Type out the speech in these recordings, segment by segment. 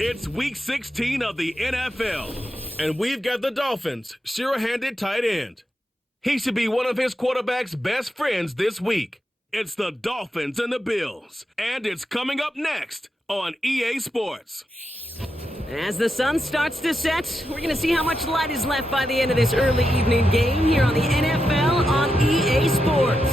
It's week 16 of the NFL, and we've got the Dolphins' sure-handed tight end. He should be one of his quarterback's best friends this week. It's the Dolphins and the Bills, and it's coming up next on EA Sports. As the sun starts to set, we're going to see how much light is left by the end of this early evening game here on the NFL on EA Sports.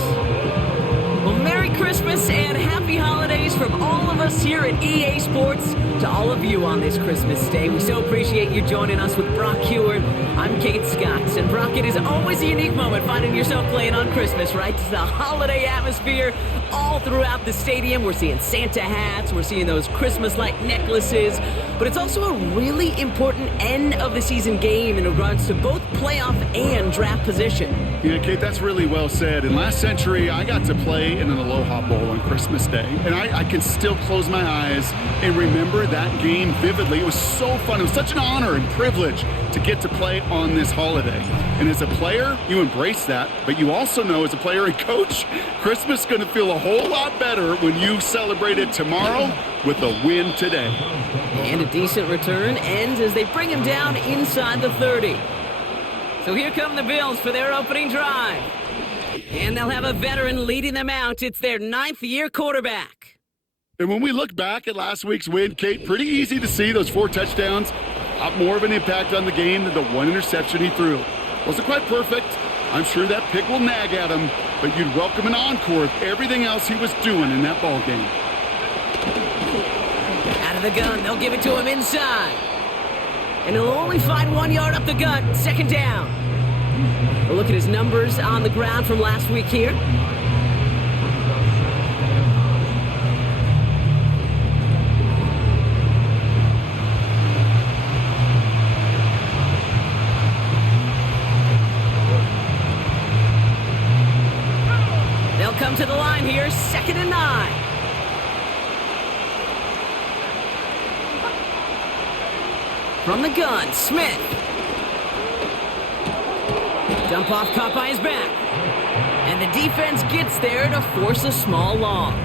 Well, Merry Christmas and Happy Holidays from all of us here at EA Sports to all of you on this Christmas day. We so appreciate you joining us with Brock Heward. I'm Kate Scott, and Brock, it is always a unique moment finding yourself playing on Christmas, right? It's the holiday atmosphere all throughout the stadium. We're seeing Santa hats, we're seeing those Christmas-like necklaces, but it's also a really important end-of-the-season game in regards to both playoff and draft position. Yeah, Kate, that's really well said. And last century, I got to play in an Aloha Bowl on Christmas Day, and I can still close my eyes and remember that game vividly. It was so fun. It was such an honor and privilege to get to play on this holiday. And as a player, you embrace that, but you also know as a player and coach, Christmas is going to feel a whole lot better when you celebrate it tomorrow with a win today. And a decent return ends as they bring him down inside the 30. So here come the Bills for their opening drive. And they'll have a veteran leading them out. It's their 9th-year quarterback. And when we look back at last week's win, Kate, pretty easy to see those 4 touchdowns. A lot more of an impact on the game than the 1 interception he threw. Wasn't quite perfect. I'm sure that pick will nag at him, but you'd welcome an encore of everything else he was doing in that ball game. Out of the gun, they'll give it to him inside. And he'll only find 1 yard up the gut, 2nd down. We'll look at his numbers on the ground from last week here. They'll come to the line here, 2nd and 9. From the gun, Smith. Dump off caught by his back. And the defense gets there to force a small loss.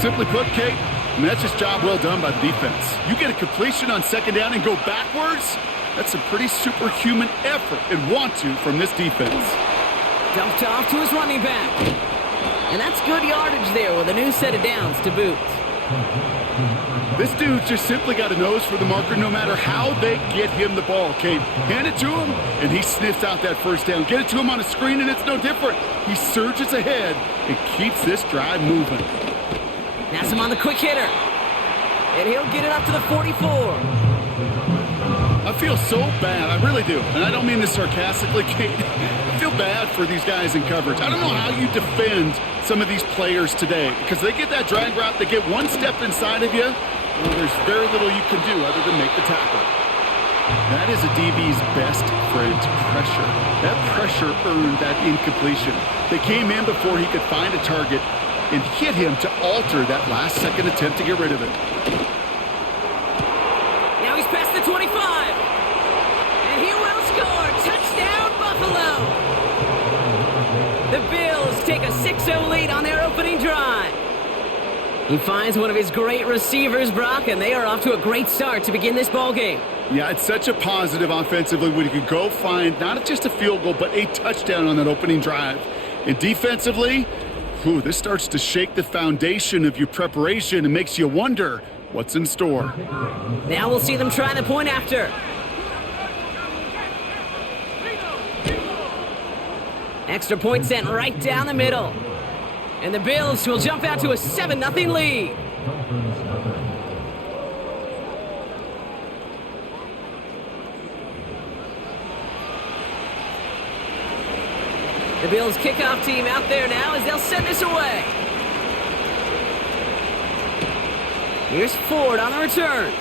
Simply put, Kate, that's just job well done by the defense. You get a completion on 2nd down and go backwards, that's a pretty superhuman effort and want to from this defense. Dumped off to his running back. And that's good yardage there with a new set of downs to boot. This dude just simply got a nose for the marker no matter how they get him the ball, Kate. Hand it to him, and he sniffs out that 1st down. Get it to him on a screen, and it's no different. He surges ahead and keeps this drive moving. That's him on the quick hitter. And he'll get it up to the 44. I feel so bad, I really do. And I don't mean this sarcastically, Kate. I feel bad for these guys in coverage. I don't know how you defend some of these players today because they get that drag route, they get 1 step inside of you. Well, there's very little you can do other than make the tackle. That is a DB's best friend, pressure. That pressure earned that incompletion. They came in before he could find a target and hit him to alter that last-second attempt to get rid of it. Now he's past the 25. And he will score. Touchdown, Buffalo. The Bills take a 6-0 lead on their opening drive. He finds one of his great receivers, Brock, and they are off to a great start to begin this ball game. Yeah, it's such a positive offensively when you can go find not just a field goal, but a touchdown on that opening drive. And defensively, this starts to shake the foundation of your preparation and makes you wonder what's in store. Now we'll see them try the point after. Extra point sent right down the middle. And the Bills will jump out to a 7-0 lead. The Bills kickoff team out there now as they'll send this away. Here's Ford on the return.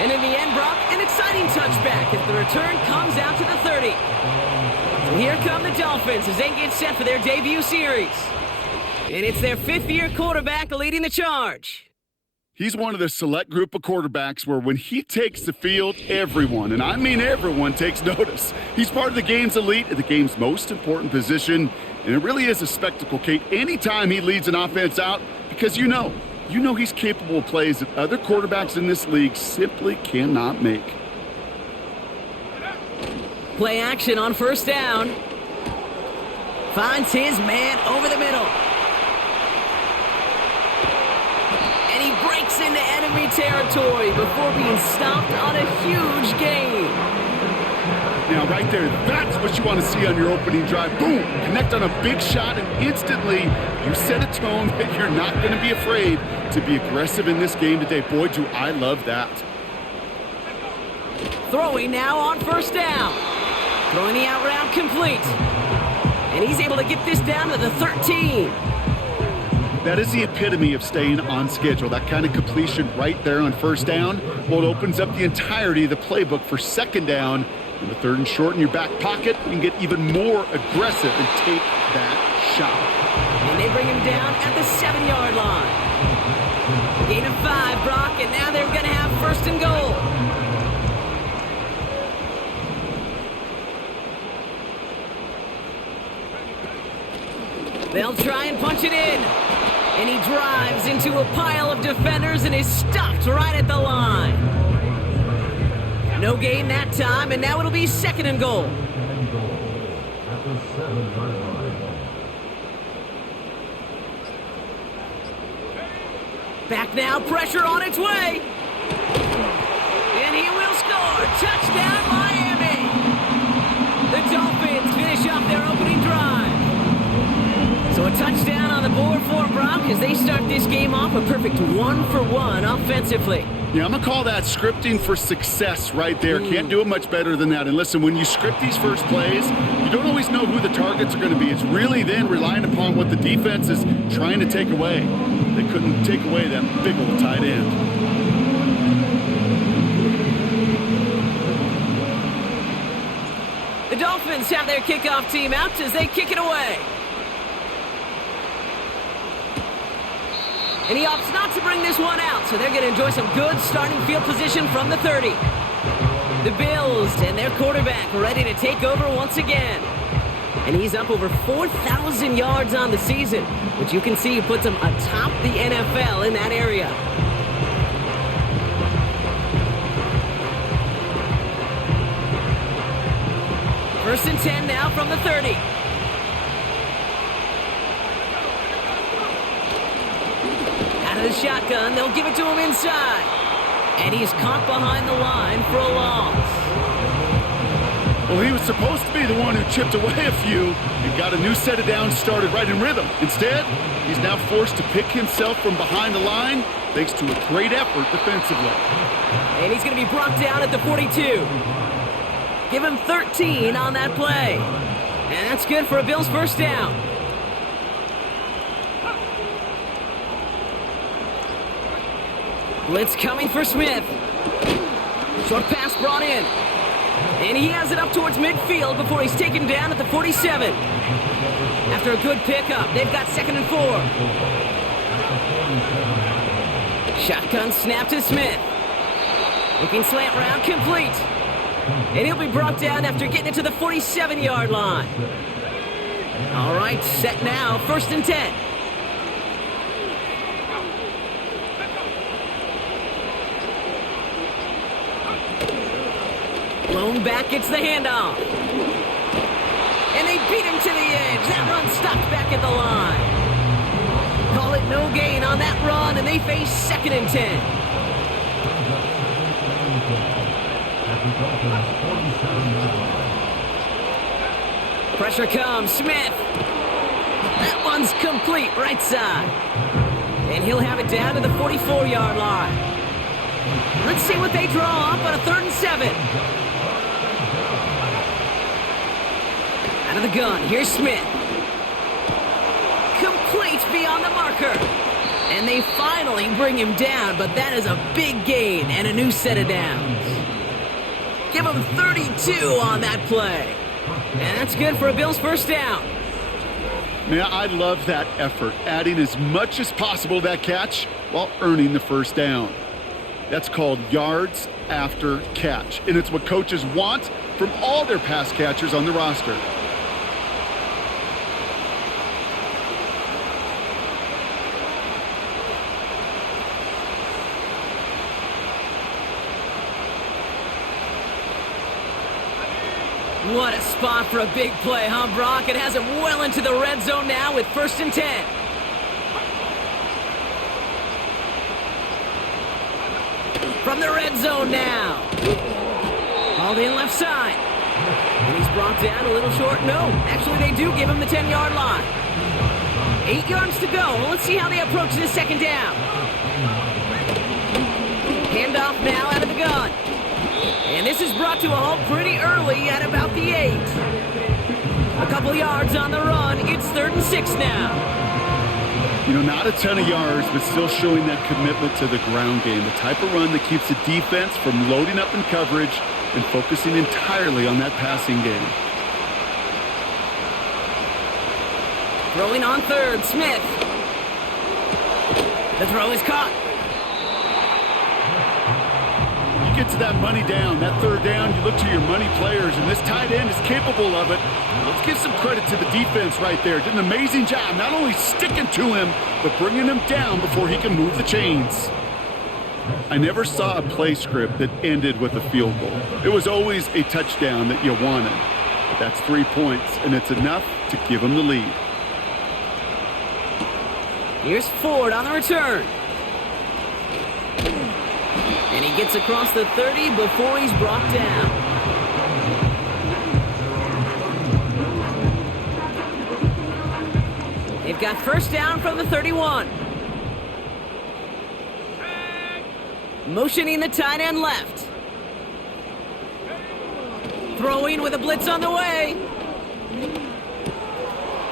And in the end, Brock, an exciting touchback as the return comes out to the 30. So here come the Dolphins as they get set for their debut series. And it's their 5th-year quarterback leading the charge. He's one of the select group of quarterbacks where when he takes the field, everyone, and I mean everyone, takes notice. He's part of the game's elite at the game's most important position, and it really is a spectacle, Kate, anytime he leads an offense out, because you know he's capable of plays that other quarterbacks in this league simply cannot make. Play action on first down. Finds his man over the middle. And he breaks into enemy territory before being stopped on a huge gain. Now, right there, that's what you want to see on your opening drive. Boom! Connect on a big shot, and instantly you set a tone that you're not going to be afraid to be aggressive in this game today. Boy, do I love that. Throwing now on first down. Throwing the out route complete. And he's able to get this down to the 13. That is the epitome of staying on schedule. That kind of completion right there on first down. Well, it opens up the entirety of the playbook for second down. In the third and short in your back pocket, you can get even more aggressive and take that shot. And they bring him down at the 7-yard line. Gain of 5, Brock, and now they're going to have first and goal. They'll try and punch it in. And he drives into a pile of defenders and is stopped right at the line. No gain that time, and now it'll be second and goal. Back now, pressure on its way. And he will score. Touchdown, Miami. The Dolphins finish off their opening drive. So a touchdown on the board for Brock as they start this game off a perfect 1-for-1 offensively. Yeah, I'm going to call that scripting for success right there. Can't do it much better than that. And listen, when you script these first plays, you don't always know who the targets are going to be. It's really then relying upon what the defense is trying to take away. They couldn't take away that big old tight end. The Dolphins have their kickoff team out as they kick it away. And he opts not to bring this one out, so they're going to enjoy some good starting field position from the 30. The Bills and their quarterback ready to take over once again. And he's up over 4,000 yards on the season, which you can see puts him atop the NFL in that area. First and 10 now from the 30. The shotgun, they'll give it to him inside. And he's caught behind the line for a loss. Well, he was supposed to be the one who chipped away a few and got a new set of downs started right in rhythm. Instead, he's now forced to pick himself from behind the line thanks to a great effort defensively. And he's going to be brought down at the 42. Give him 13 on that play. And that's good for a Bills first down. Blitz coming for Smith. Short pass brought in. And he has it up towards midfield before he's taken down at the 47. After a good pickup, they've got second and 4. Shotgun snap to Smith. Looking slant route complete. And he'll be brought down after getting it to the 47-yard line. All right, set now, first and 10. Blown back, gets the handoff. And they beat him to the edge. That run stopped back at the line. Call it no gain on that run, and they face second and 10. Pressure comes, Smith. That one's complete, right side. And he'll have it down to the 44-yard line. Let's see what they draw up on a 3rd and 7. Out of the gun, here's Smith. Complete beyond the marker. And they finally bring him down, but that is a big gain and a new set of downs. Give him 32 on that play. And that's good for a Bills first down. Man, I love that effort, adding as much as possible to that catch while earning the first down. That's called yards after catch, and it's what coaches want from all their pass catchers on the roster. What a spot for a big play, huh, Brock? It has him well into the red zone now with 1st and 10. From the red zone now. All in left side. And he's brought down a little short. No, actually they do give him the 10-yard line. 8 yards to go. Let's see how they approach this 2nd down. Handoff now out of the gun. And this is brought to a halt pretty early at about the 8. A couple yards on the run. It's 3rd and 6 now. You know, not a ton of yards, but still showing that commitment to the ground game. The type of run that keeps the defense from loading up in coverage and focusing entirely on that passing game. Throwing on 3rd, Smith. The throw is caught. You get to that money down, that 3rd down, you look to your money players, and this tight end is capable of it. Let's give some credit to the defense right there. Did an amazing job, not only sticking to him, but bringing him down before he can move the chains. I never saw a play script that ended with a field goal. It was always a touchdown that you wanted. But that's 3 points, and it's enough to give him the lead. Here's Ford on the return. And he gets across the 30 before he's brought down. They've got 1st down from the 31. Motioning the tight end left. Throwing with a blitz on the way.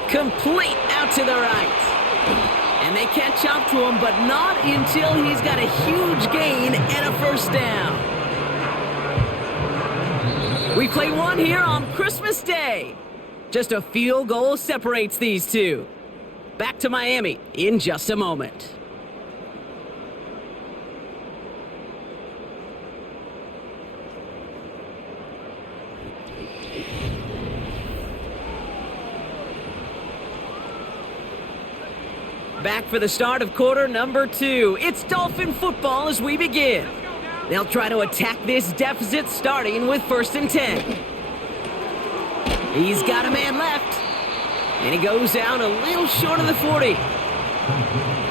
Complete out to the right. And they catch up to him, but not until he's got a huge gain and a 1st down. We play one here on Christmas Day. Just a field goal separates these two. Back to Miami in just a moment. Back for the start of quarter number 2. It's Dolphin football as we begin. They'll try to attack this deficit starting with 1st and 10. He's got a man left. And he goes down a little short of the 40.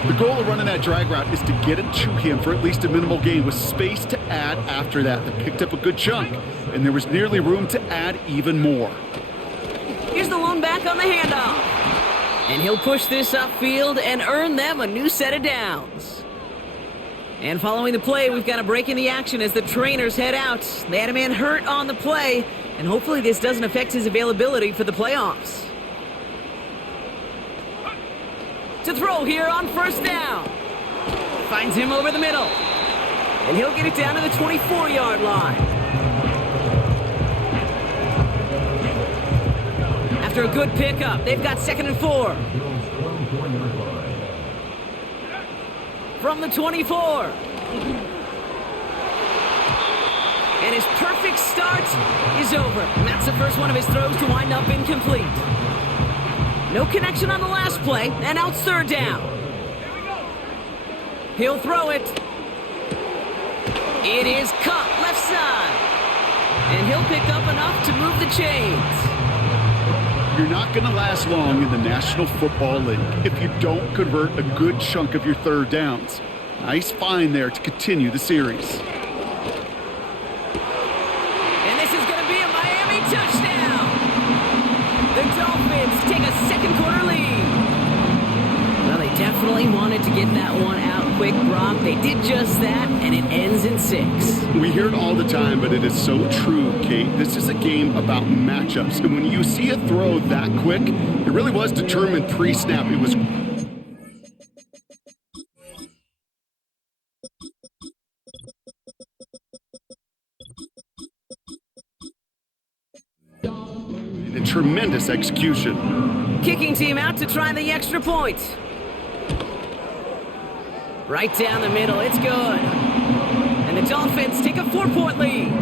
The goal of running that drag route is to get it to him for at least a minimal gain with space to add after that. They picked up a good chunk, and there was nearly room to add even more. Here's the lone back on the handoff. And he'll push this upfield and earn them a new set of downs. And following the play, we've got a break in the action as the trainers head out. They had a man hurt on the play, and hopefully this doesn't affect his availability for the playoffs. To throw here on 1st down. Finds him over the middle. And he'll get it down to the 24-yard line. After a good pickup, they've got 2nd and 4. From the 24. And his perfect start is over. And that's the first one of his throws to wind up incomplete. No connection on the last play, and now it's 3rd down. He'll throw it. It is caught left side. And he'll pick up enough to move the chains. You're not going to last long in the National Football League if you don't convert a good chunk of your 3rd downs. Nice find there to continue the series. And this is going to be a Miami touchdown. The Dolphins take a 2nd quarter lead. Well, they definitely wanted to get that one out quick, Brock. They did just that, and it ends in 6. We hear it all the time, but it is so true, Kate. This is a game about matchups. And when you see a throw that quick, it really was determined pre-snap. It was... a tremendous execution. Kicking team out to try the extra point. Right down the middle, it's good. And the Dolphins take a 4-point lead.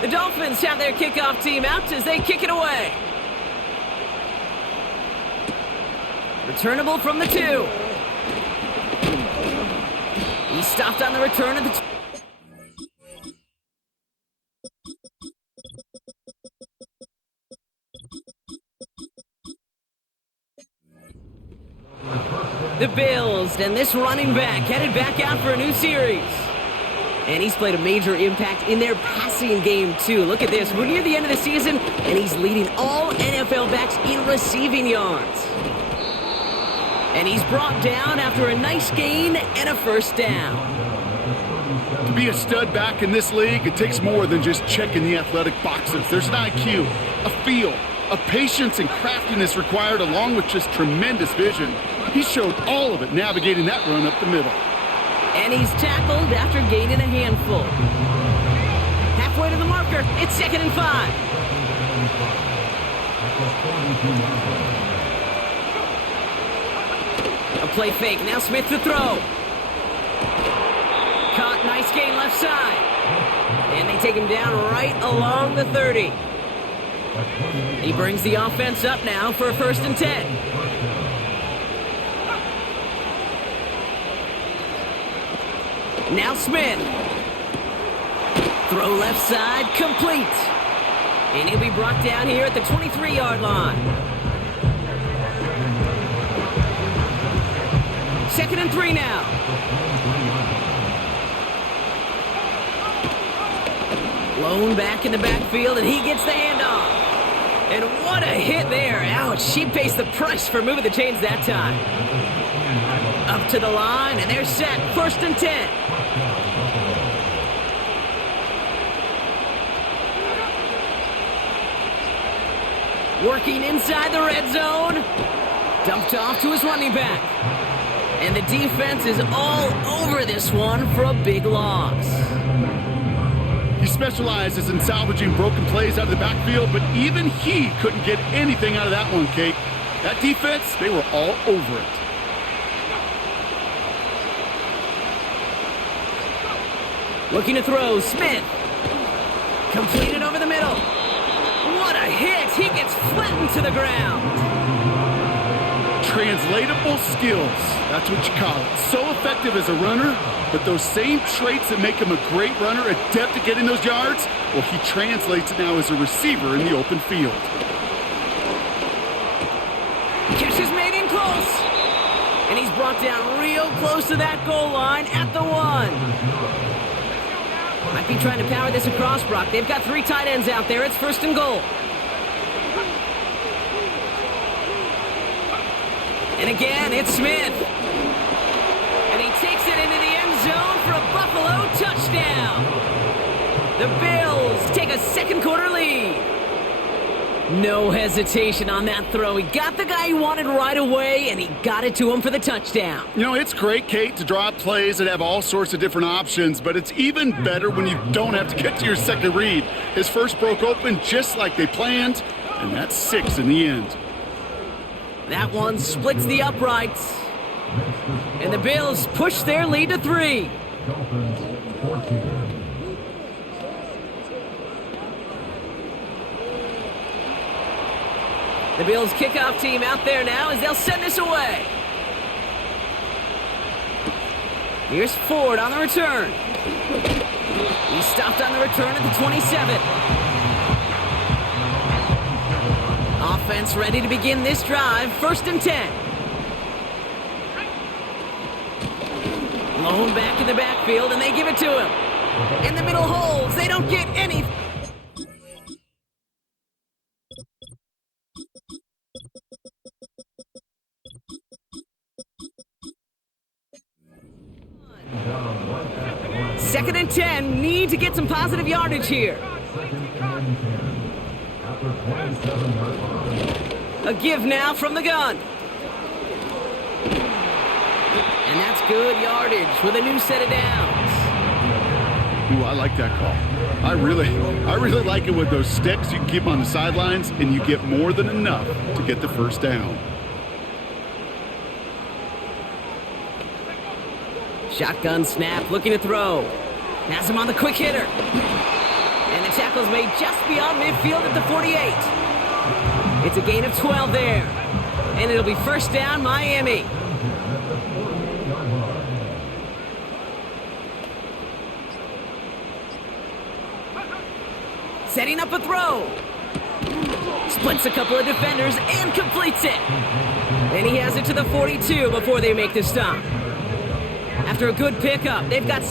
The Dolphins have their kickoff team out as they kick it away. Returnable from the 2. He stopped on the return of the The Bills and this running back headed back out for a new series. And he's played a major impact in their passing game, too. Look at this. We're near the end of the season, and he's leading all NFL backs in receiving yards. And he's brought down after a nice gain and a first down. To be a stud back in this league, it takes more than just checking the athletic boxes. There's an IQ, a feel, a patience and craftiness required, along with just tremendous vision. He showed all of it navigating that run up the middle. And he's tackled after gaining a handful. Halfway to the marker, it's 2nd and 5. A play fake, now Smith to throw. Caught, nice gain left side. And they take him down right along the 30. He brings the offense up now for a 1st and 10. Now Smith. Throw left side, complete. And he'll be brought down here at the 23-yard line. 2nd and 3 now. Blown back in the backfield, and he gets the handoff. And what a hit there. Ouch, she pays the price for moving the chains that time. Up to the line, and they're set. 1st and 10. Working inside the red zone. Dumped off to his running back. And the defense is all over this one for a big loss. He specializes in salvaging broken plays out of the backfield, but even he couldn't get anything out of that one, Kate. That defense, they were all over it. Looking to throw, Smith. Completed over the middle. What a hit! He gets flattened to the ground. Translatable skills, that's what you call it. So effective as a runner, but those same traits that make him a great runner, adept at getting those yards, well, he translates it now as a receiver in the open field. Catch is made in close. And he's brought down real close to that goal line at the 1. Might be trying to power this across, Brock. They've got 3 tight ends out there. It's 1st and goal. And again, it's Smith. And he takes it into the end zone for a Buffalo touchdown. The Bills take a 2nd quarter lead. No hesitation on that throw. He got the guy he wanted right away, and he got it to him for the touchdown. You know, it's great, Kate, to draw up plays that have all sorts of different options, but it's even better when you don't have to get to your second read. His first broke open just like they planned, and that's 6 in the end. That one splits the uprights. And the Bills push their lead to 3. The Bills kickoff team out there now as they'll send this away. Here's Ford on the return. He stopped on the return at the 27. Offense ready to begin this drive. 1st and 10. Blown back in the backfield, and they give it to him. In the middle holes, they don't get any. Second and 10, need to get some positive yardage here. A give now from the gun. And that's good yardage with a new set of downs. Ooh, I like that call. I really like it with those sticks. You can keep them on the sidelines, and you get more than enough to get the first down. Shotgun snap, looking to throw. Has him on the quick hitter. And the tackle's made just beyond midfield at the 48. It's a gain of 12 there. And it'll be 1st down, Miami. Setting up a throw. Splits a couple of defenders and completes it. And he has it to the 42 before they make the stop. After a good pickup, they've got...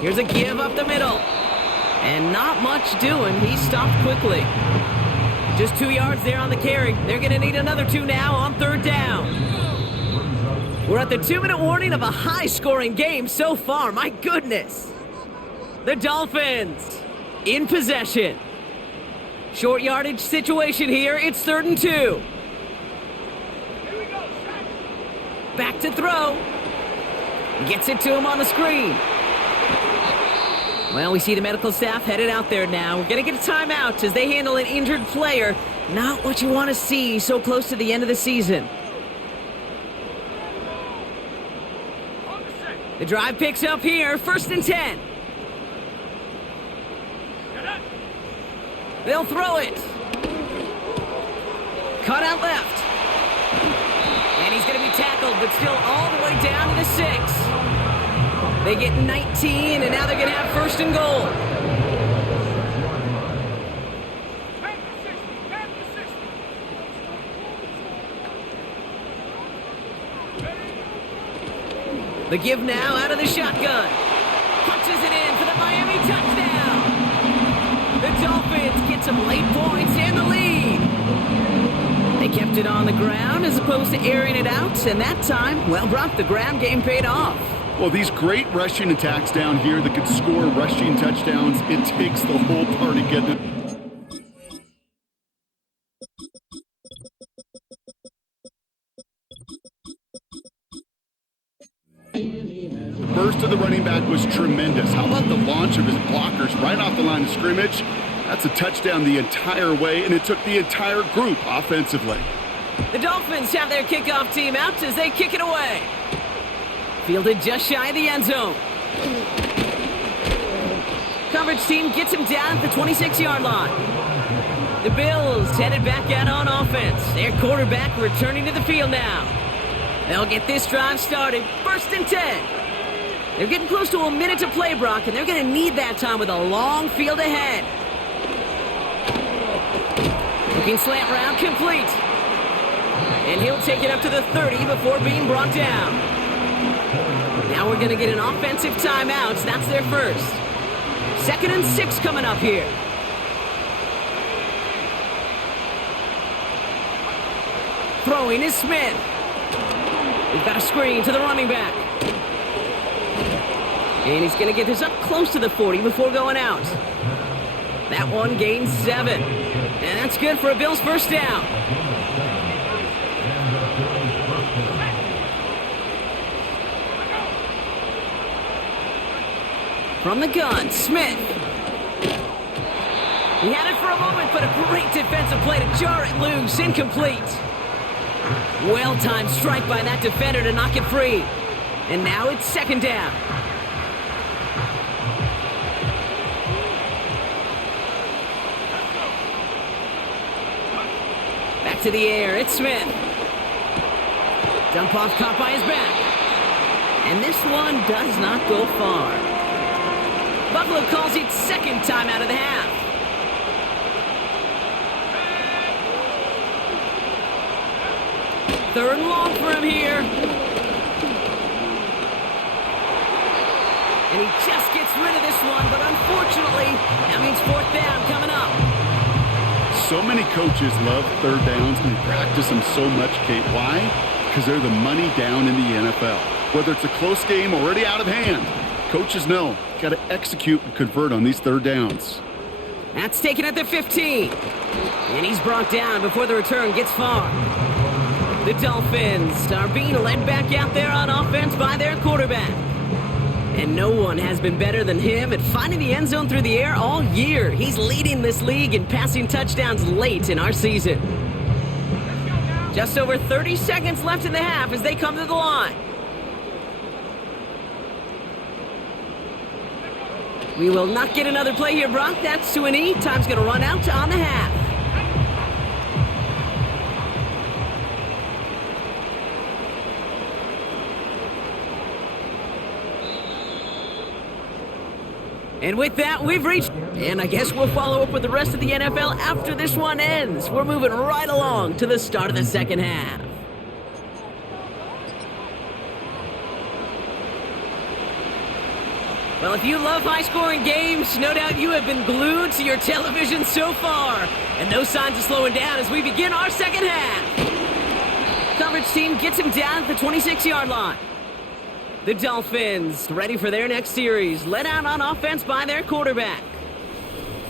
Here's a give up the middle. And not much doing. He stopped quickly. Just 2 yards there on the carry. They're going to need another 2 now on third down. We're at the 2-minute warning of a high-scoring game so far. My goodness. The Dolphins in possession. Short yardage situation here. It's 3rd and 2. Back to throw. Gets it to him on the screen. Well, we see the medical staff headed out there now. We're going to get a timeout as they handle an injured player. Not what you want to see so close to the end of the season. The drive picks up here. 1st and 10. They'll throw it. Cut out left. And he's going to be tackled, but still all the way down to the 6. They get 19, and now they're going to have 1st and goal. The give now out of the shotgun. Punches it in for the Miami touchdown. The Dolphins get some late points and the lead. They kept it on the ground as opposed to airing it out, and that time, well, Brock, the ground game paid off. Well, these great rushing attacks down here that could score rushing touchdowns, it takes the whole party getting it. Burst of the running back was tremendous. How about the launch of his blockers right off the line of scrimmage? That's a touchdown the entire way, and it took the entire group offensively. The Dolphins have their kickoff team out as they kick it away. Fielded just shy of the end zone. Coverage team gets him down at the 26-yard line. The Bills headed back out on offense. Their quarterback returning to the field now. They'll get this drive started. 1st and 10. They're getting close to a minute to play, Brock, and they're going to need that time with a long field ahead. Looking slant route complete. And he'll take it up to the 30 before being brought down. Now we're going to get an offensive timeout. That's their first. 2nd and 6 coming up here. Throwing is Smith. We've got a screen to the running back. And he's going to get this up close to the 40 before going out. That one gains 7. And that's good for a Bills first down. From the gun, Smith. He had it for a moment, but a great defensive play to jar it loose. Incomplete. Well-timed strike by that defender to knock it free. And now it's 2nd down. Back to the air, it's Smith. Dump off caught by his back. And this one does not go far. Buffalo calls it 2nd time out of the half. Third and long for him here. And he just gets rid of this one, but unfortunately, that means 4th down coming up. So many coaches love 3rd downs and they practice them so much, Kate. Why? Because they're the money down in the NFL. Whether it's a close game already out of hand, coaches know, got to execute and convert on these 3rd downs. That's taken at the 15. And he's brought down before the return gets far. The Dolphins are being led back out there on offense by their quarterback. And no one has been better than him at finding the end zone through the air all year. He's leading this league in passing touchdowns late in our season. Just over 30 seconds left in the half as they come to the line. We will not get another play here, Brock. That's to an E. Time's going to run out on the half. And with that, we've reached... And I guess we'll follow up with the rest of the NFL after this one ends. We're moving right along to the start of the second half. Well, if you love high-scoring games, no doubt you have been glued to your television so far. And no signs of slowing down as we begin our second half. Coverage team gets him down at the 26-yard line. The Dolphins ready for their next series, led out on offense by their quarterback.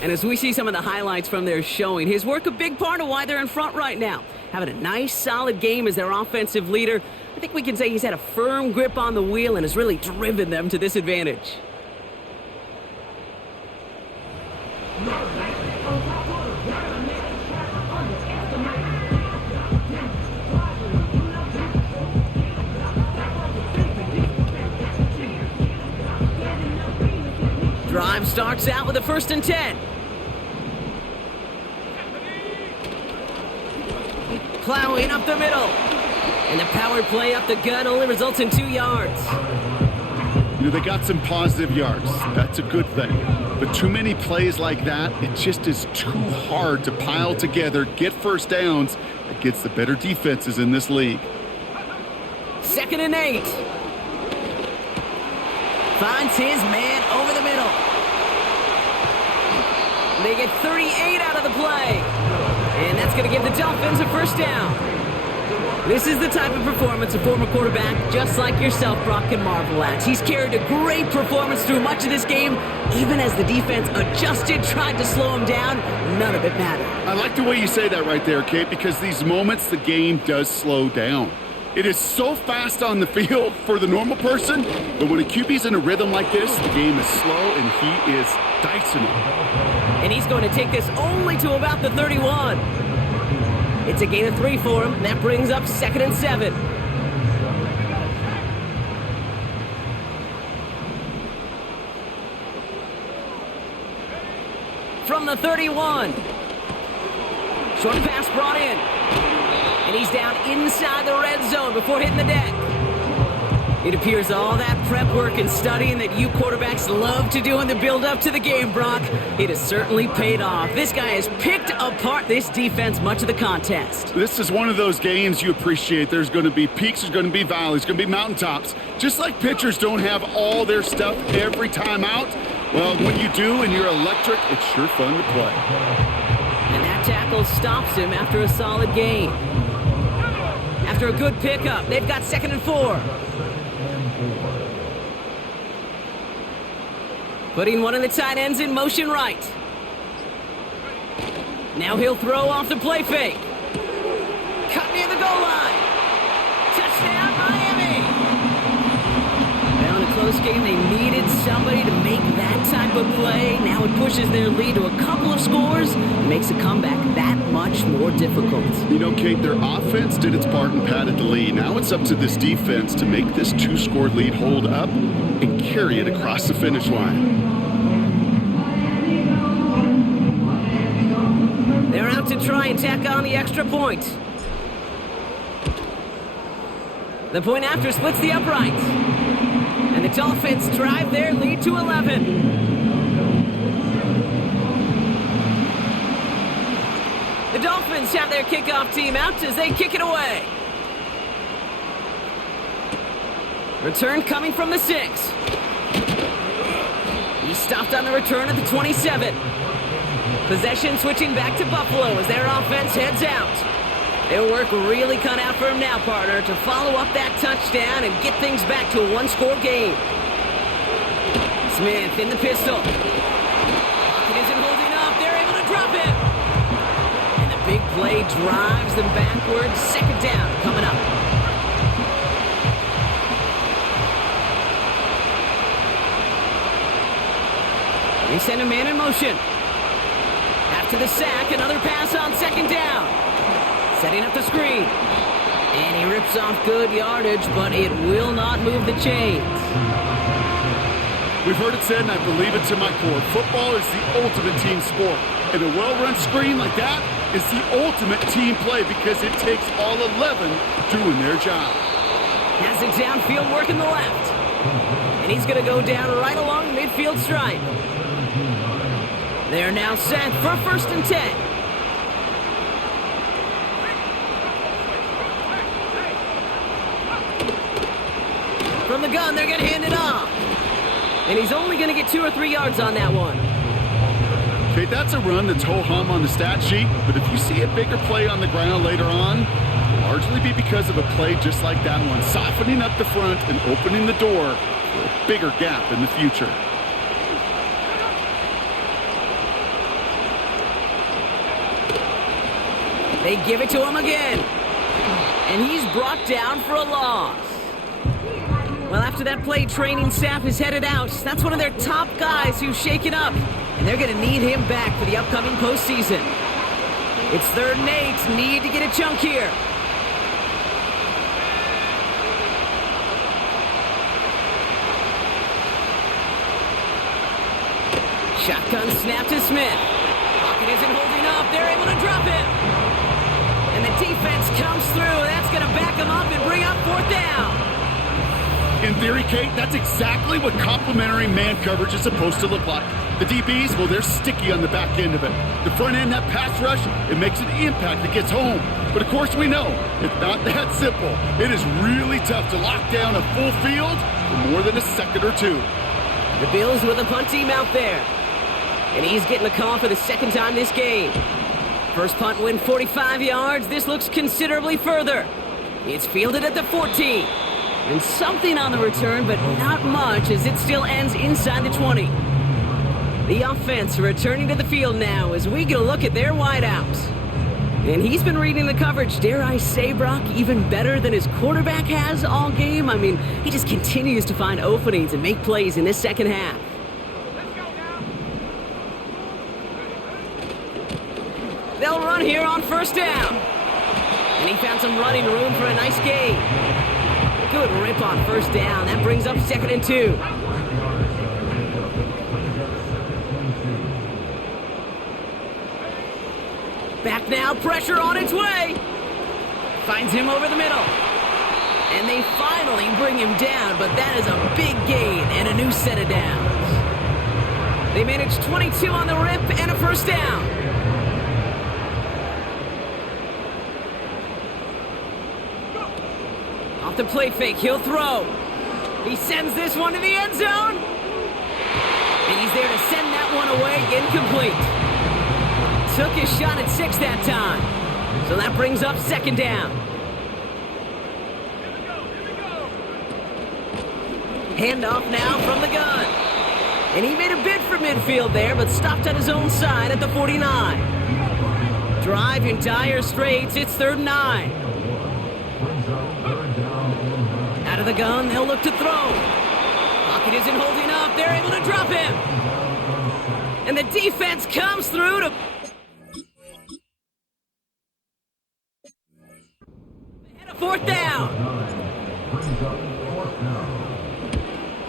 And as we see some of the highlights from their showing, his work a big part of why they're in front right now. Having a nice, solid game as their offensive leader. I think we can say he's had a firm grip on the wheel and has really driven them to this advantage. Drive starts out with a 1st and 10. Plowing up the middle. And the power play up the gut only results in 2 yards. You know, they got some positive yards. That's a good thing. But too many plays like that, it just is too hard to pile together, get first downs against the better defenses in this league. 2nd and 8. Finds his man over the middle. They get 38 out of the play. And that's going to give the Dolphins a 1st down. This is the type of performance a former quarterback, just like yourself, Brock, can marvel at. He's carried a great performance through much of this game, even as the defense adjusted, tried to slow him down. None of it mattered. I like the way you say that right there, Kate, because these moments the game does slow down. It is so fast on the field for the normal person, but when a QB's in a rhythm like this, the game is slow and he is dicing it. And he's going to take this only to about the 31. It's a gain of 3 for him. That brings up 2nd and 7. From the 31. Short pass brought in. And he's down inside the red zone before hitting the deck. It appears all that prep work and studying that you quarterbacks love to do in the build-up to the game, Brock, it has certainly paid off. This guy has picked apart this defense much of the contest. This is one of those games you appreciate. There's going to be peaks, there's going to be valleys, there's going to be mountaintops. Just like pitchers don't have all their stuff every time out, well, when you do and you're electric, it's sure fun to play. And that tackle stops him after a solid gain. After a good pickup, they've got 2nd and 4. Putting one of the tight ends in motion right. Now he'll throw off the play fake. Cut near the goal line. Touchdown, Miami. Well, in a close game, they needed somebody to make that type of play. Now it pushes their lead to a couple of scores and makes a comeback that much more difficult. You know, Kate, their offense did its part and padded the lead. Now it's up to this defense to make this 2-score lead hold up and carry it across the finish line. They're out to try and tack on the extra point. The point after splits the upright. And the Dolphins drive their lead to 11. The Dolphins have their kickoff team out as they kick it away. Return coming from the 6. He stopped on the return at the 27. Possession switching back to Buffalo as their offense heads out. Their work really cut out for him now, partner, to follow up that touchdown and get things back to a 1-score game. Smith in the pistol. It isn't holding up. They're able to drop it. And the big play drives them backwards. 2nd down coming up. They send a man in motion. After the sack, another pass on 2nd down. Setting up the screen. And he rips off good yardage, but it will not move the chains. We've heard it said, and I believe it to my core, football is the ultimate team sport. And a well-run screen like that is the ultimate team play because it takes all 11 doing their job. Has it downfield working the left. And he's going to go down right along the midfield stripe. They're now set for 1st and 10. From the gun, they're going to hand it off. And he's only going to get 2 or 3 yards on that one. Okay, that's a run that's ho-hum on the stat sheet, but if you see a bigger play on the ground later on, it'll largely be because of a play just like that one, softening up the front and opening the door for a bigger gap in the future. They give it to him again. And he's brought down for a loss. Well, after that play, training staff is headed out. That's one of their top guys who's shaken up. And they're going to need him back for the upcoming postseason. It's 3rd and 8. Need to get a chunk here. Shotgun snap to Smith. Pocket isn't holding up. They're able to drop it. And the defense comes through. That's going to back them up and bring up 4th down. In theory, Kate, that's exactly what complementary man coverage is supposed to look like. The DBs, well, they're sticky on the back end of it. The front end, that pass rush, it makes an impact that gets home. But of course we know, it's not that simple. It is really tough to lock down a full field for more than a second or two. The Bills with a punt team out there. And he's getting the call for the 2nd time this game. First punt win 45 yards. This looks considerably further. It's fielded at the 14. And something on the return, but not much, as it still ends inside the 20. The offense returning to the field now as we get a look at their wideouts. And he's been reading the coverage, dare I say, Brock, even better than his quarterback has all game. I mean, he just continues to find openings and make plays in this second half. They'll run here on 1st down. And he found some running room for a nice gain. Good rip on 1st down. That brings up 2nd and 2. Back now, pressure on its way. Finds him over the middle. And they finally bring him down, but that is a big gain and a new set of downs. They managed 22 on the rip and a 1st down. Off the play fake, he'll throw. He sends this one to the end zone. And he's there to send that one away, incomplete. Took his shot at 6 that time. So that brings up 2nd down. Handoff now from the gun. And he made a bid for midfield there, but stopped on his own side at the 49. Drive in dire straits, it's 3rd and 9. Out of the gun, they'll look to throw. Pocket isn't holding up, they're able to drop him. And the defense comes through to... a 4th down.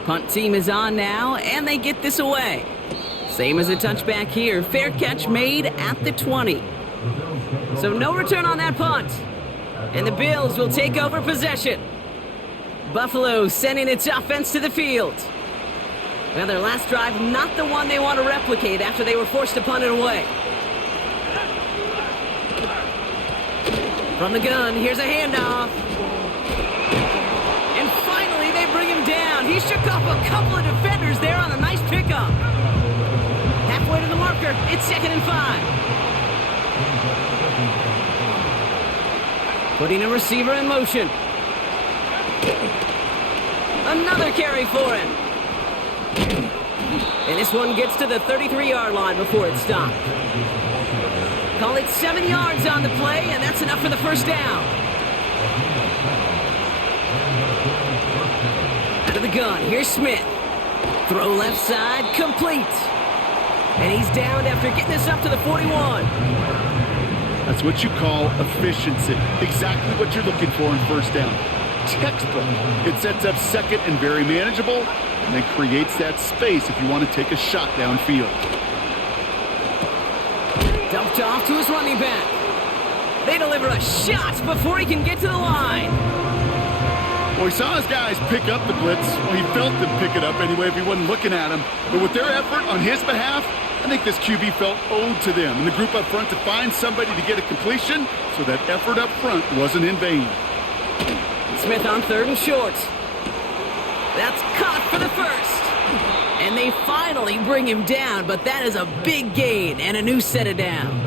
Punt team is on now, and they get this away. Same as a touchback here. Fair catch made at the 20. So no return on that punt. And the Bills will take over possession. Buffalo sending its offense to the field. Well, their last drive, not the one they want to replicate after they were forced to punt it away. From the gun, here's a handoff. And finally, they bring him down. He shook off a couple of defenders there on a nice pickup. Halfway to the marker, it's 2nd and 5. Putting a receiver in motion. Another carry for him. And this one gets to the 33-yard line before it's stopped. Call it 7 yards on the play, and that's enough for the 1st down. Out of the gun, here's Smith. Throw left side, complete. And he's down after getting this up to the 41. That's what you call efficiency. Exactly what you're looking for in 1st down. Textbook. It sets up 2nd and very manageable, and then creates that space if you want to take a shot downfield. Dumped off to his running back. They deliver a shot before he can get to the line. Well, he saw his guys pick up the blitz. Well, he felt them pick it up anyway if he wasn't looking at him. But with their effort on his behalf, I think this QB felt owed to them and the group up front to find somebody to get a completion so that effort up front wasn't in vain. Smith on 3rd and short. That's caught for the first. And they finally bring him down, but that is a big gain and a new set of downs.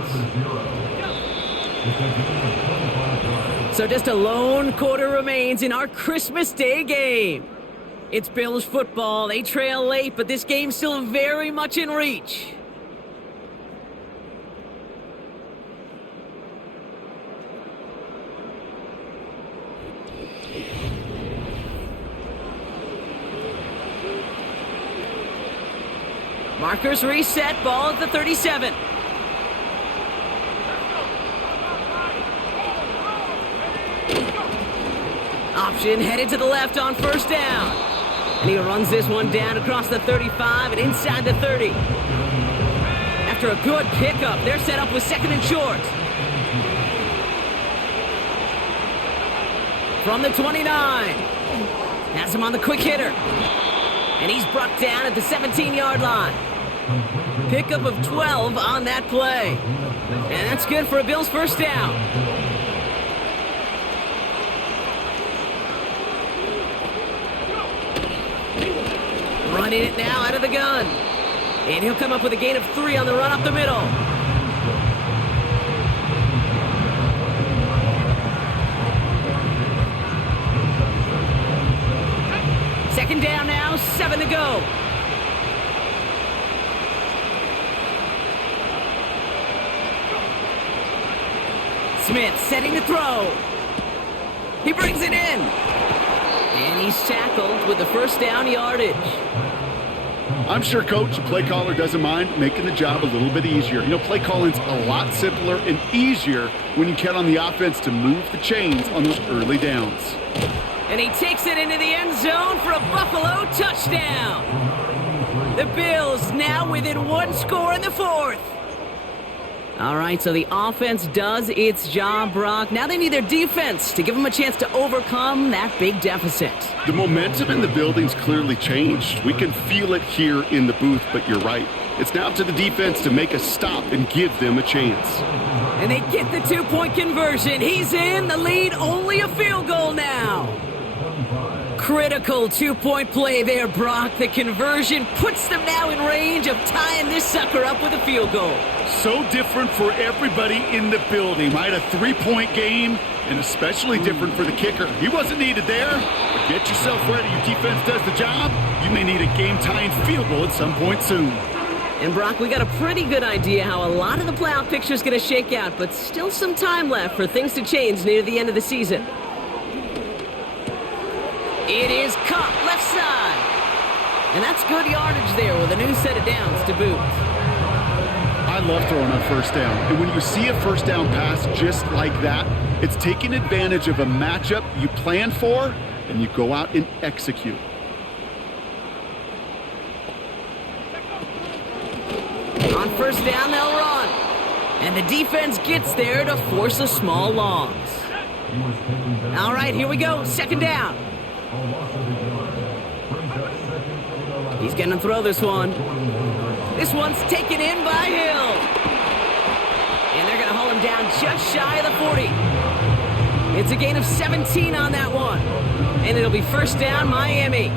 So just a lone quarter remains in our Christmas Day game. It's Bills football. They trail late, but this game's still very much in reach. Markers reset, ball at the 37. Option headed to the left on 1st down. And he runs this one down across the 35 and inside the 30. After a good pickup, they're set up with 2nd and short. From the 29. Has him on the quick hitter. And he's brought down at the 17-yard line. Pickup of 12 on that play. And that's good for a Bills 1st down. Running it now out of the gun. And he'll come up with a gain of 3 on the run up the middle. Second down now, 7 to go. Smith setting to throw. He brings it in. And he's tackled with the 1st down yardage. I'm sure coach and play caller doesn't mind making the job a little bit easier. You know, play calling's a lot simpler and easier when you count on the offense to move the chains on those early downs. And he takes it into the end zone for a Buffalo touchdown. The Bills now within 1 score in the 4th. All right, so the offense does its job, Brock. Now they need their defense to give them a chance to overcome that big deficit. The momentum in the building's clearly changed. We can feel it here in the booth, but you're right. It's now up to the defense to make a stop and give them a chance. And they get the 2-point conversion. He's in the lead, only a field goal now. Critical 2-point play there, Brock. The conversion puts them now in range of tying this sucker up with a field goal. So different for everybody in the building, right? A 3-point game, and especially different for the kicker. He wasn't needed there, but get yourself ready. Your defense does the job. You may need a game-tying field goal at some point soon. And Brock, we got a pretty good idea how a lot of the playoff picture is going to shake out, but still some time left for things to change near the end of the season. It is caught left side. And that's good yardage there with a new set of downs to boot. I love throwing on 1st down. And when you see a 1st down pass just like that, it's taking advantage of a matchup you plan for, and you go out and execute. On 1st down, they'll run. And the defense gets there to force a small loss. All right, here we go. 2nd down. He's going to throw this one. This one's taken in by Hill. And they're going to hold him down just shy of the 40. It's a gain of 17 on that one. And it'll be 1st down, Miami.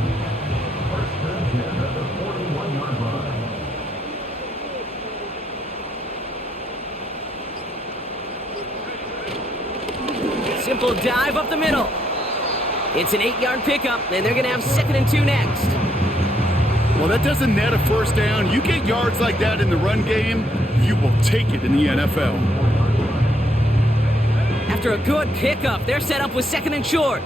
Simple dive up the middle. It's an 8-yard pickup, and they're going to have 2nd and 2 next. Well, that doesn't net a 1st down. You get yards like that in the run game, you will take it in the NFL. After a good pickup, they're set up with 2nd and short.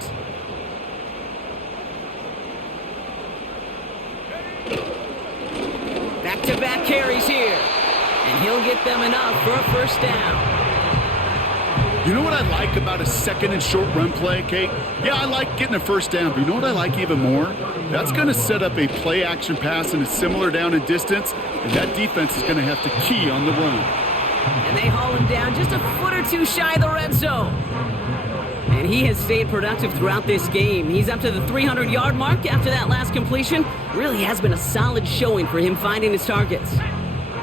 Back-to-back carries here. And he'll get them enough for a 1st down. You know what I like about a 2nd and short run play, Kate? Yeah, I like getting a 1st down, but you know what I like even more? That's going to set up a play-action pass in a similar down and distance, and that defense is going to have to key on the run. And they haul him down just a foot or two shy of the red zone. And he has stayed productive throughout this game. He's up to the 300-yard mark after that last completion. Really has been a solid showing for him finding his targets.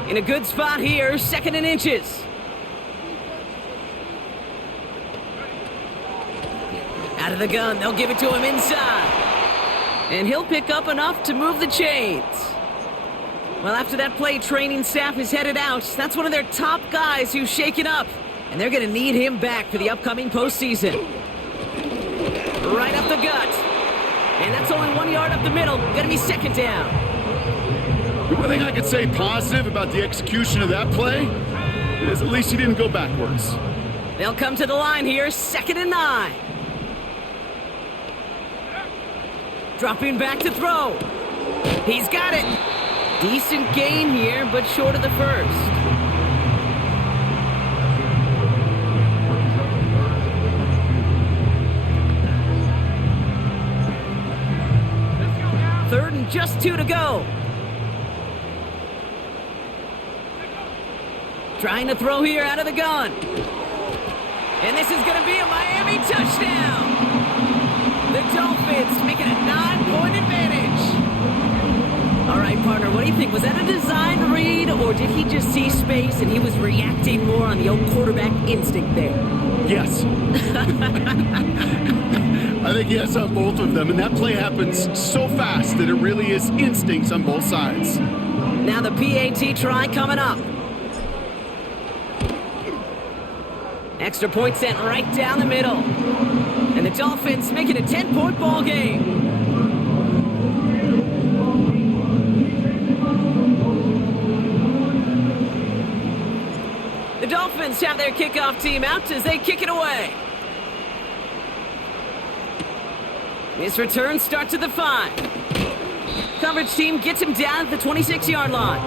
In a good spot here, 2nd and inches. Out of the gun, they'll give it to him inside. And he'll pick up enough to move the chains. Well, after that play, training staff is headed out. That's one of their top guys who's shaken up. And they're going to need him back for the upcoming postseason. Right up the gut. And that's only 1 yard up the middle. Going to be 2nd down. The one thing I could say positive about the execution of that play is at least he didn't go backwards. They'll come to the line here, 2nd and 9. Dropping back to throw. He's got it. Decent gain here, but short of the first. Third and just 2 to go. Trying to throw here out of the gun. And this is going to be a Miami touchdown. The Dolphins making a 9-point advantage. All right, partner, what do you think? Was that a design read, or did he just see space and he was reacting more on the old quarterback instinct there? Yes. I think yes on both of them, and that play happens so fast that it really is instincts on both sides. Now the PAT try coming up. Extra point sent right down the middle. And the Dolphins making a 10-point ball game. The Dolphins have their kickoff team out as they kick it away. This return starts at the 5. Coverage team gets him down at the 26-yard line.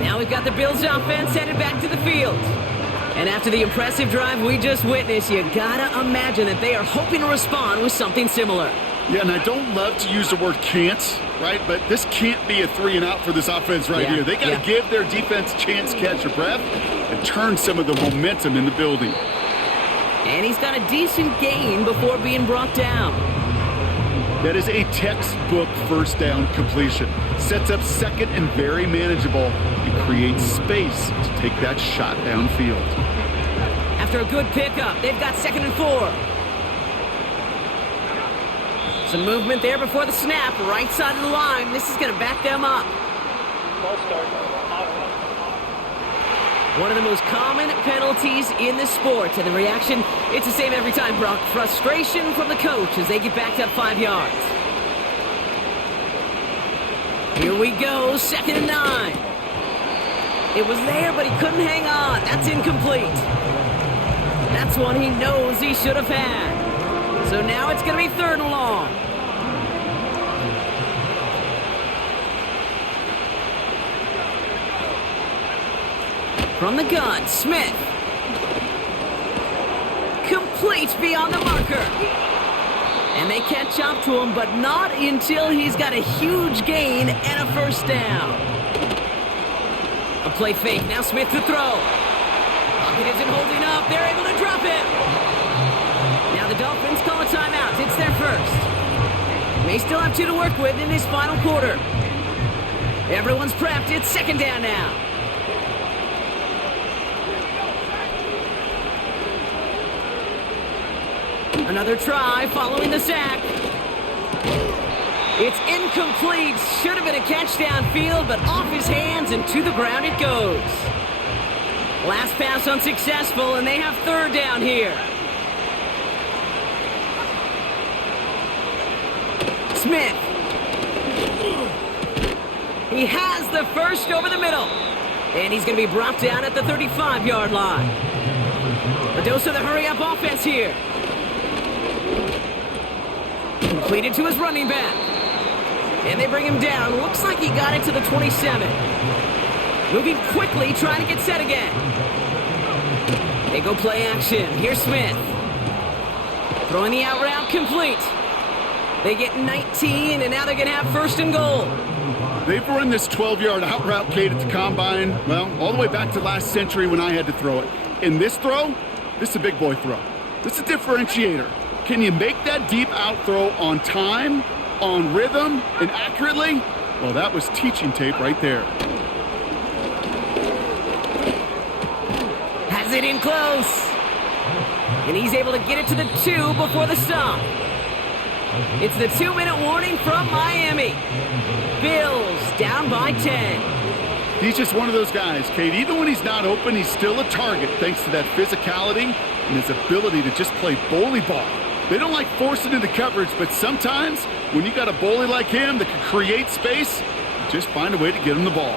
Now we've got the Bills offense headed back to the field. And after the impressive drive we just witnessed, you gotta imagine that they are hoping to respond with something similar. Yeah, and I don't love to use the word can't, right? But this can't be a 3-and-out for this offense right here. They got to give their defense a chance to catch their breath and turn some of the momentum in the building. And he's got a decent gain before being brought down. That is a textbook first down completion. Sets up 2nd and very manageable and creates space to take that shot downfield. After a good pickup, they've got 2nd and 4. Some movement there before the snap, right side of the line. This is going to back them up. One of the most common penalties in the sport, and the reaction, it's the same every time, Brock. Frustration from the coach as they get backed up 5 yards. Here we go, 2nd and 9. It was there, but he couldn't hang on. That's incomplete. That's one he knows he should have had. So now it's going to be 3rd and long. From the gun, Smith. Complete beyond the marker. And they catch up to him, but not until he's got a huge gain and a first down. A play fake, now Smith to throw. Pocket isn't holding up, they're able to drop it. Now the Dolphins call a timeout, it's their first. They still have 2 to work with in this final quarter. Everyone's prepped, it's 2nd down now. Another try following the sack. It's incomplete. Should have been a catch downfield, but off his hands and to the ground it goes. Last pass unsuccessful, and they have 3rd down here. Smith. He has the first over the middle. And he's going to be brought down at the 35-yard line. A dose of the hurry-up offense here. Completed to his running back. And they bring him down. Looks like he got it to the 27. Moving quickly, trying to get set again. They go play action. Here's Smith. Throwing the out route complete. They get 19, and now they're going to have 1st and goal. They've run this 12-yard out route, Kate, at the combine, well, all the way back to last century when I had to throw it. In this throw, this is a big boy throw. This is a differentiator. Can you make that deep out throw on time, on rhythm, and accurately? Well, that was teaching tape right there. Has it in close. And he's able to get it to the 2 before the stop. It's the 2-minute warning from Miami. Bills down by 10. He's just one of those guys, Kate. Even when he's not open, he's still a target thanks to that physicality and his ability to just play bully ball. They don't like forcing into coverage, but sometimes when you got a bully like him that can create space, you just find a way to get him the ball.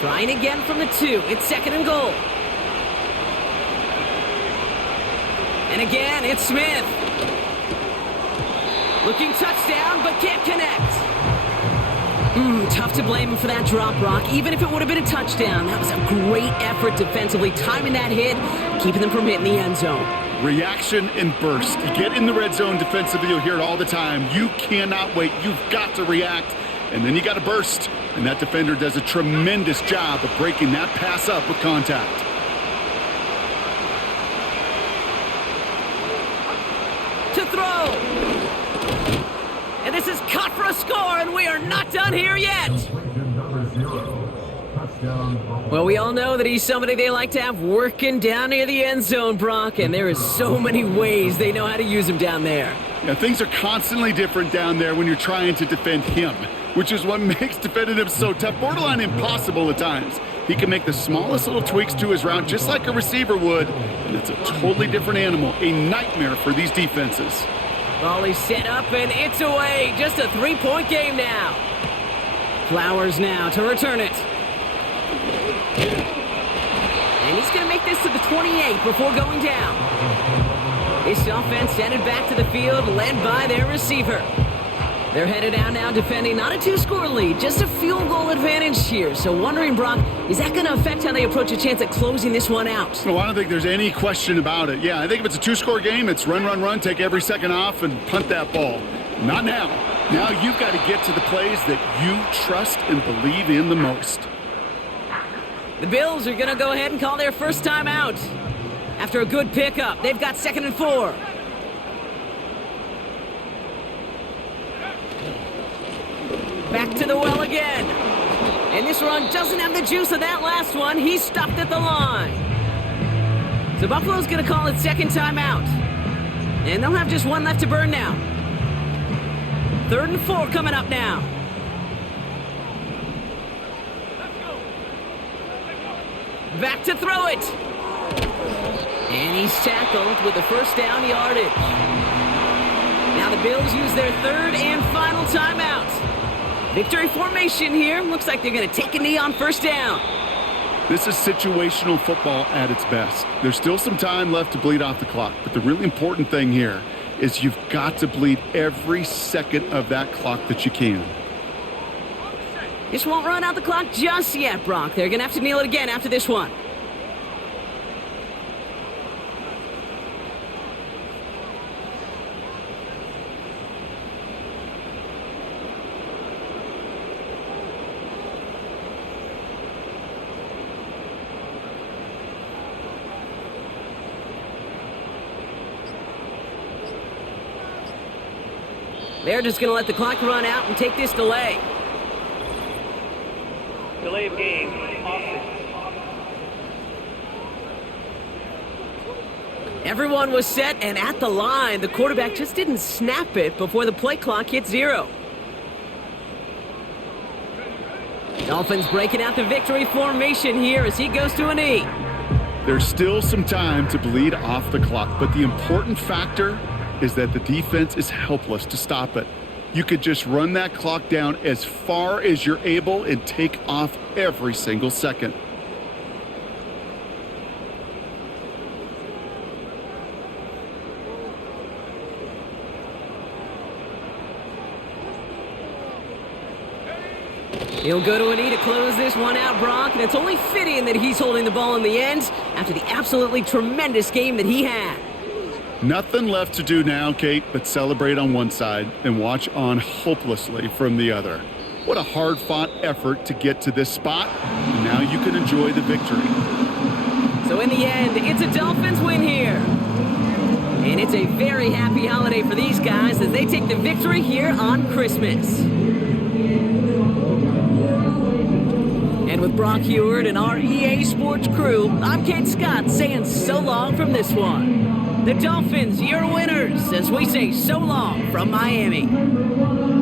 Trying again from the 2. It's 2nd and goal. And again, it's Smith. Looking touchdown, but can't connect. Tough to blame him for that drop, Brock. Even if it would have been a touchdown, that was a great effort defensively, timing that hit, keeping them from hitting the end zone. Reaction and burst. You get in the red zone defensively, you'll hear it all the time. You cannot wait. You've got to react, and then you got to burst. And that defender does a tremendous job of breaking that pass up with contact. To throw. And this is cut for a score, and we are not done here yet. Well, we all know that he's somebody they like to have working down near the end zone, Brock, and there is so many ways they know how to use him down there. Yeah, things are constantly different down there when you're trying to defend him, which is what makes defending him so tough, borderline impossible at times. He can make the smallest little tweaks to his route just like a receiver would, and it's a totally different animal, a nightmare for these defenses. Ball is set up, and it's away. Just a 3-point game now. Flowers now to return it. And he's going to make this to the 28 before going down. This offense sent it back to the field, led by their receiver. They're headed out now defending not a 2-score lead, just a field goal advantage here. So wondering, Brock, is that going to affect how they approach a chance at closing this one out? Well, I don't think there's any question about it. Yeah, I think if it's a 2-score game, it's run, run, run, take every second off, and punt that ball. Not now. Now you've got to get to the plays that you trust and believe in the most. The Bills are going to go ahead and call their first time out. After a good pickup, they've got 2nd and 4. Back to the well again. And this run doesn't have the juice of that last one. He stopped at the line. So Buffalo's going to call it 2nd time out. And they'll have just one left to burn now. 3rd and 4 coming up now. Back to throw it. And he's tackled with the first down yardage. Now the Bills use their 3rd and final timeout. Victory formation here. Looks like they're going to take a knee on first down. This is situational football at its best. There's still some time left to bleed off the clock, but the really important thing here is you've got to bleed every second of that clock that you can. This won't run out the clock just yet, Brock. They're going to have to kneel it again after this one. They're just going to let the clock run out and take this delay. Delay of game, offense. Everyone was set and at the line. The quarterback just didn't snap it before the play clock hit 0. Dolphins breaking out the victory formation here as he goes to a knee. There's still some time to bleed off the clock, but the important factor is that the defense is helpless to stop it. You could just run that clock down as far as you're able and take off every single second. He'll go to a knee to close this one out, Brock, and it's only fitting that he's holding the ball in the end after the absolutely tremendous game that he had. Nothing left to do now, Kate, but celebrate on one side and watch on hopelessly from the other. What a hard-fought effort to get to this spot, and now you can enjoy the victory. So in the end, it's a Dolphins win here. And it's a very happy holiday for these guys as they take the victory here on Christmas. And with Brock Heward and our EA Sports crew, I'm Kate Scott saying so long from this one. The Dolphins, your winners, as we say so long from Miami.